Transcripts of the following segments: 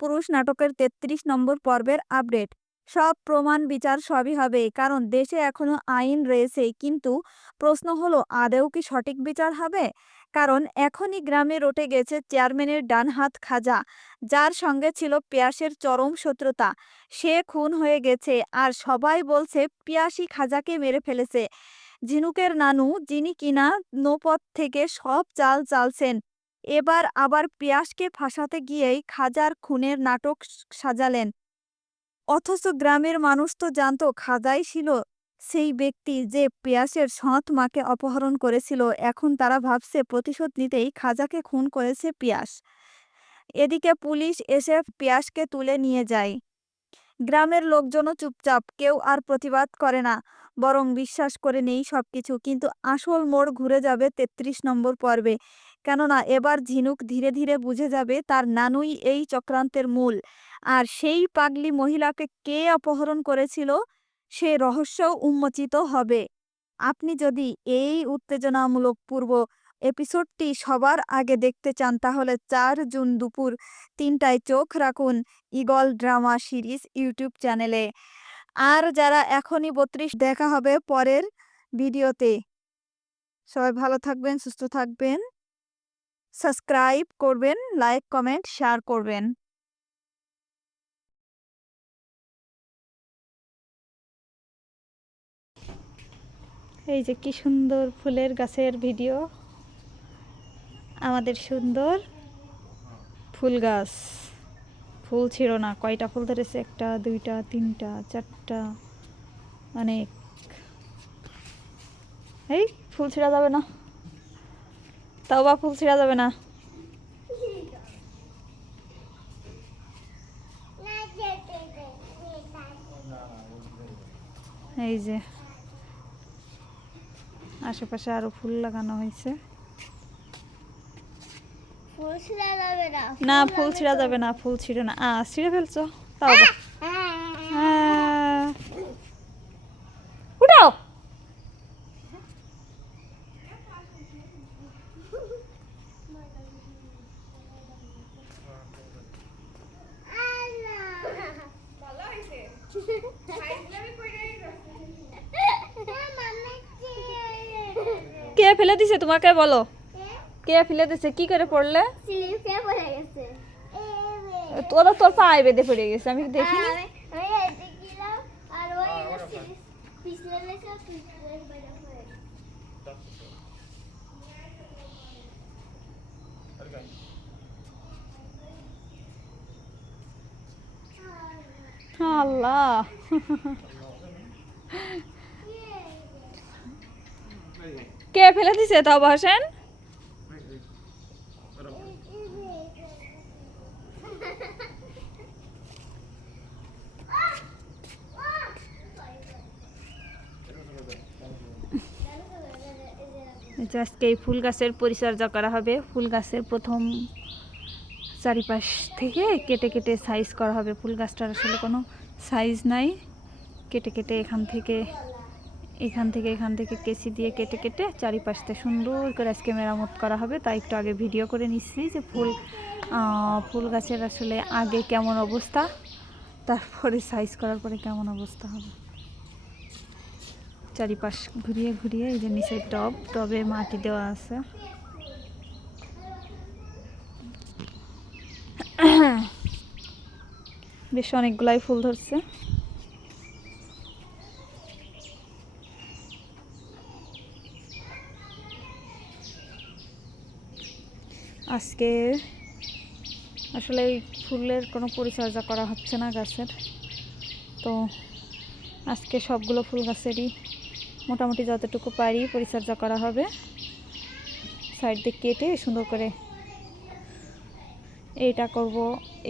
পুরুষ নাটকের ৩৩ নম্বর পর্বের আপডেট। সব প্রমাণ বিচার সবই হবে, কারণ দেশে এখনো আইন রয়েছে, কিন্তু প্রশ্ন হলো আদৌ কি সঠিক বিচার হবে? কারণ এখনই গ্রামে রটে গেছে চেয়ারম্যানের ডানহাত খাজা, যার সঙ্গে ছিল পিয়াসের চরম শত্রুতা। সে খুন হয়ে গেছে আর সবাই বলছে পিয়াসই খাজাকে মেরে ফেলেছে। ঝিনুকের নানু, যিনি কিনা নৌপথ থেকে সব চাল চালছেন, এবার আবার পিয়াসকে ফাঁসাতে গিয়েই খাজার খুনের নাটক সাজালেন। অথচ গ্রামের মানুষ তো জানতো খাজাই ছিল সেই ব্যক্তি যে পিয়াসের সৎ মাকে অপহরণ করেছিল। এখন তারা ভাবছে প্রতিশোধ নিতেই খাজাকে খুন করেছে পিয়াস। এদিকে পুলিশ এসে পিয়াসকে তুলে নিয়ে যায়। গ্রামের লোকজনও চুপচাপ, কেউ আর প্রতিবাদ করে না, বরং বিশ্বাস করে নেই সবকিছু। কিন্তু আসল মোড় ঘুরে যাবে ৩৩ নম্বর পর্বে, কেননা এবার ঝিনুক ধীরে ধীরে বুঝে যাবে তার নানুই এই চক্রান্তের মূল। আর সেই পাগলি মহিলাকে কে অপহরণ করেছিল, সে রহস্যও উন্মোচিত হবে। আপনি যদি এই উত্তেজনামূলক পূর্ব এপিসোডটি সবার আগে দেখতে চান, তাহলে ৪ জুন দুপুর ৩টায় চোখ রাখুন ঈগল ড্রামা সিরিজ ইউটিউব চ্যানেলে। আর যারা এখনই ৩২ দেখা হবে পরের ভিডিওতে। সবাই ভালো থাকবেন, সুস্থ থাকবেন, সাবস্ক্রাইব করবেন, লাইক কমেন্ট শেয়ার করবেন। এই যে কি সুন্দর ফুলের গাছের ভিডিও, আমাদের সুন্দর ফুল গাছ। ফুল ছিল না, কয়টা ফুল ধরেছে? ১টা ২টা ৩টা ৪টা, অনেক। এই ফুল ছিঁড়া যাবে না, তাও বা ফুল ছিঁড়া যাবে না। এই যে আশেপাশে আরো ফুল লাগানো হয়েছে। না, ফুল ছিঁড়া যাবে না, ফুল ছিঁড়ে না। ছিঁড়ে ফেলছো, তাও বা। উঠাও। কে ফেলে দিছে তোমাকে, বলো কে ফেলে দিছে? কি করে পড়লে? তোরা তোর পায়ে বেঁধে পড়ে গেছে, আমি দেখিনি। আল্লাহ, কে ফেলে দিছে তাও হোসেন? আজকে এই ফুল গাছের পরিচর্যা করা হবে। ফুল গাছের প্রথম চারিপাশ থেকে কেটে কেটে সাইজ করা হবে। ফুল গাছটার আসলে কোনো সাইজ নাই, কেটে কেটে এখান থেকে কেঁচি দিয়ে কেটে কেটে চারিপাশটা সুন্দর করে আজকে মেরামত করা হবে। তাই একটু আগে ভিডিও করে নিচ্ছি যে ফুল গাছের আসলে আগে কেমন অবস্থা, তারপরে সাইজ করার পরে কেমন অবস্থা হবে। চারিপাশ ঘুরিয়ে ঘুরিয়ে, এই যে নিচে টবে মাটি দেওয়া আছে। বেশ অনেকগুলাই ফুল ধরছে। আজকে আসলে এই ফুলের কোনো পরিচর্যা করা হচ্ছে না গাছের, তো আজকে সবগুলো ফুল গাছেরই মোটামুটি যতটুকু পারি পরিচর্যা করা হবে। সাইড দিয়ে কেটে সুন্দর করে এইটা করব,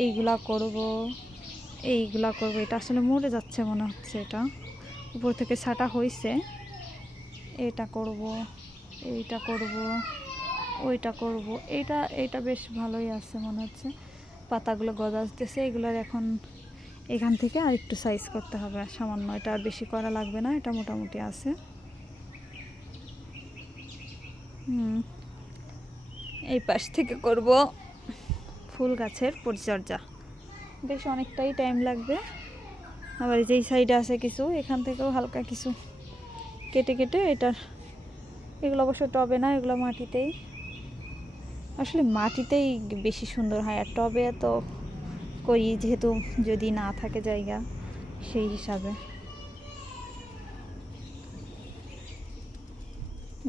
এইগুলা করব, এটা আসলে মরে যাচ্ছে মনে হচ্ছে। এটা উপর থেকে ছাটা হয়েছে। এটা করব, এইটা করব, ওইটা করব। এইটা বেশ ভালোই আছে মনে হচ্ছে, পাতাগুলো গজাতেছে। এগুলোর এখন এখান থেকে আর একটু সাইজ করতে হবে সামান্য, এটা আর বেশি করা লাগবে না, এটা মোটামুটি আছে। এই পাশ থেকে করব ফুল গাছের পরিচর্যা। বেশ অনেকটাই টাইম লাগবে। আবার যেই সাইডে আছে কিছু, এখান থেকেও হালকা কিছু কেটে কেটে এটার, এগুলো অবশ্য টবে না, এগুলো মাটিতেই, আসলে মাটিতেই বেশি সুন্দর হয়। আর টবে তো করি যেহেতু, যদি না থাকে জায়গা সেই হিসাবে।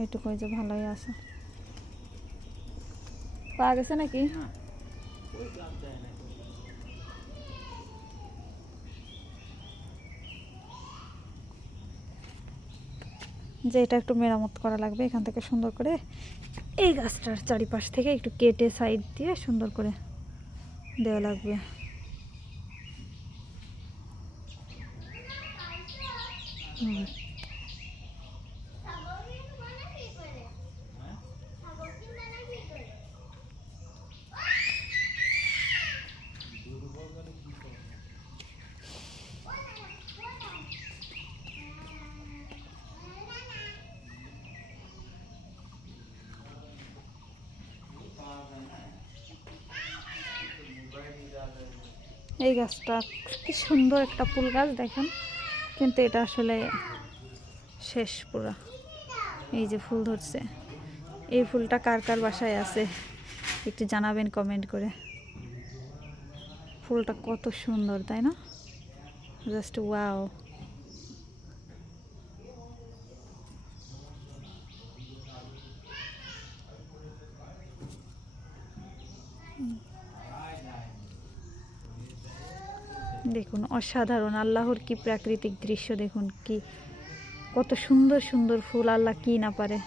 এটুকু যে ভালোই আছে। পাওয়া গেছে নাকি? যে এটা একটু মেরামত করা লাগবে, এখান থেকে সুন্দর করে এই গাছটার চারিপাশ থেকে একটু কেটে সাইড দিয়ে সুন্দর করে দেওয়া লাগবে। এই গাছটা কি সুন্দর একটা ফুল গাছ দেখেন, কিন্তু এটা আসলে শেষ পুরা। এই যে ফুল ধরছে, এই ফুলটা কার কার বাসায় আছে একটু জানাবেন কমেন্ট করে। ফুলটা কত সুন্দর তাই না, জাস্ট ওয়াও। দেখুন অসাধারণ, আল্লাহর কি প্রাকৃতিক দৃশ্য দেখুন, কি কত সুন্দর সুন্দর ফুল, আল্লাহ কি না পারে,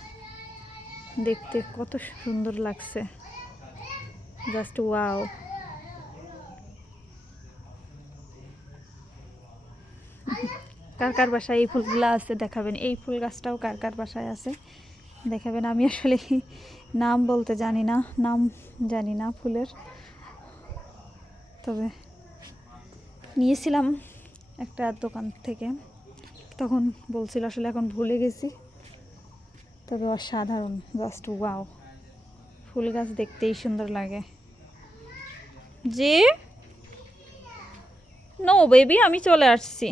দেখতে কত সুন্দর লাগছে, জাস্ট ওয়াও। কার কার বাসায় এই ফুলগুলো আছে দেখাবেন, এই ফুল গাছটাও কার কার বাসায় আছে দেখাবেন। আমি আসলে নাম বলতে জানি না, নাম জানি না ফুলের, তবে নিয়েছিলাম একটা দোকান থেকে, তখন বলছিল, আসলে এখন ভুলে গেছি। তবে অসাধারণ, জাস্ট ওয়াও, ফুল গাছ দেখতেই সুন্দর লাগে। যে নো বেবি, আমি চলে আসছি,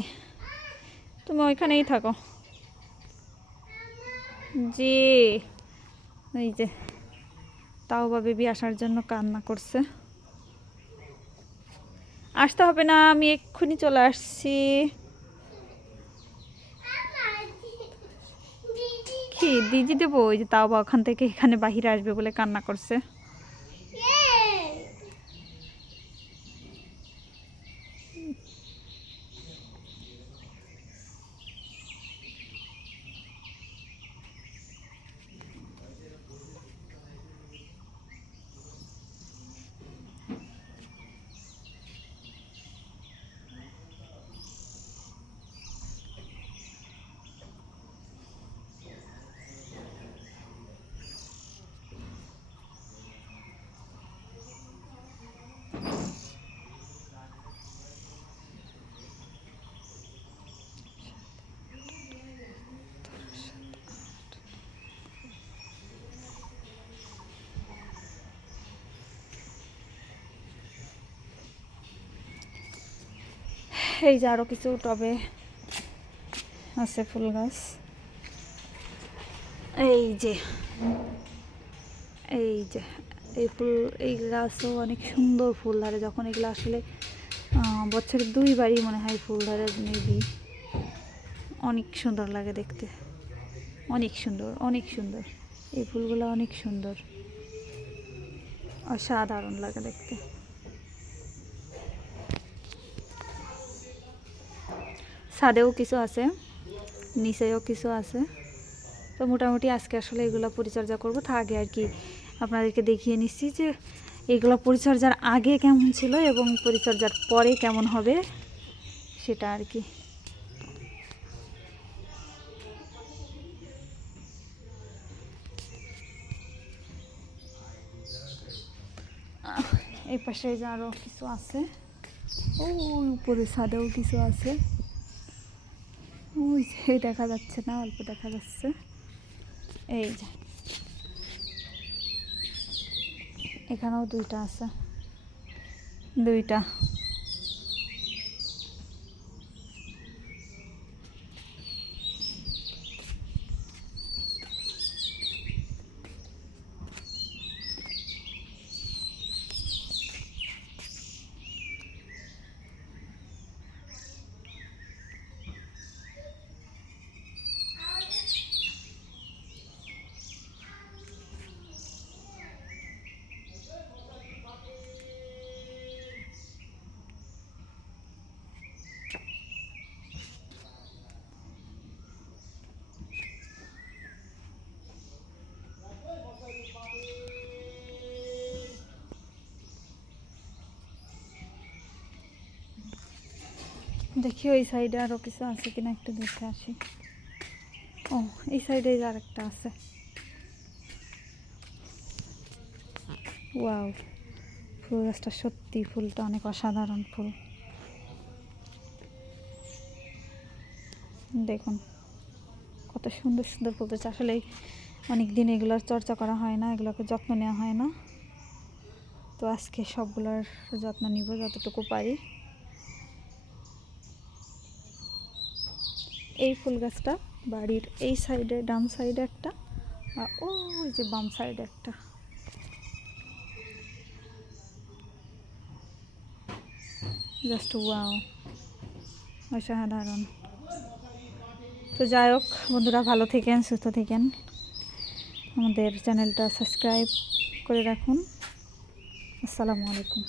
তুমি ওইখানেই থাকো। জি, এই যে তাও বা বেবি আসার জন্য কান্না করছে। আসতে হবে না, আমি এক্ষুনি চলে আসছি। কি দিদি দেবো? ওই যে তাও বা ওখান থেকে এখানে বাহিরে আসবে বলে কান্না করছে। এই যে আরো কিছু টবে আছে ফুল গাছ, এই যে এই যে এই ফুল, এই গাছও অনেক সুন্দর ফুল ধরে, যখন এগুলো আসলে বছরে 2 বারই মনে হয় ফুল ধরে মেবি। অনেক সুন্দর লাগে দেখতে, অনেক সুন্দর, অনেক সুন্দর, এই ফুলগুলো অনেক সুন্দর, অসাধারণ লাগে দেখতে। ছাদেও কিছু আছে, নিচেও কিছু আছে। তো মোটামুটি আজকে আসলে এগুলো পরিচর্যা করবো, তা আগে আর কি আপনাদেরকে দেখিয়ে নিচ্ছি যে এগুলো পরিচর্যার আগে কেমন ছিল এবং পরিচর্যার পরে কেমন হবে সেটা আর কি। এই পাশে যে আরও কিছু আছে, ওই উপরে ছাদেও কিছু আছে, ওই যে দেখা যাচ্ছে না, অল্প দেখা যাচ্ছে। এই যে এখানেও 2টা আছে, 2টা। দেখি ওই সাইডে আরও কিছু আছে কিনা একটু দেখে আসি। ও এই সাইডে আরেকটা আছে। ওয়াও, ফুল গাছটা সত্যি, ফুলটা অনেক অসাধারণ ফুল। দেখুন কত সুন্দর সুন্দর ফুলতেছে। আসলে অনেক দিন এগুলোর চর্চা করা হয় না, এগুলোকে যত্ন নেওয়া হয় না। তো আজকে সবগুলোর যত্ন নিব যতটুকু পারি। এই ফুল গাছটা বাড়ির এই সাইডে, ডান সাইডে একটা, আর ওই যে বাম সাইডে একটা। জাস্ট ওয়াও, অসাধারণ। তো যাই হোক বন্ধুরা, ভালো থাকেন, সুস্থ থাকেন, আমাদের চ্যানেলটা সাবস্ক্রাইব করে রাখুন। আসসালামু আলাইকুম।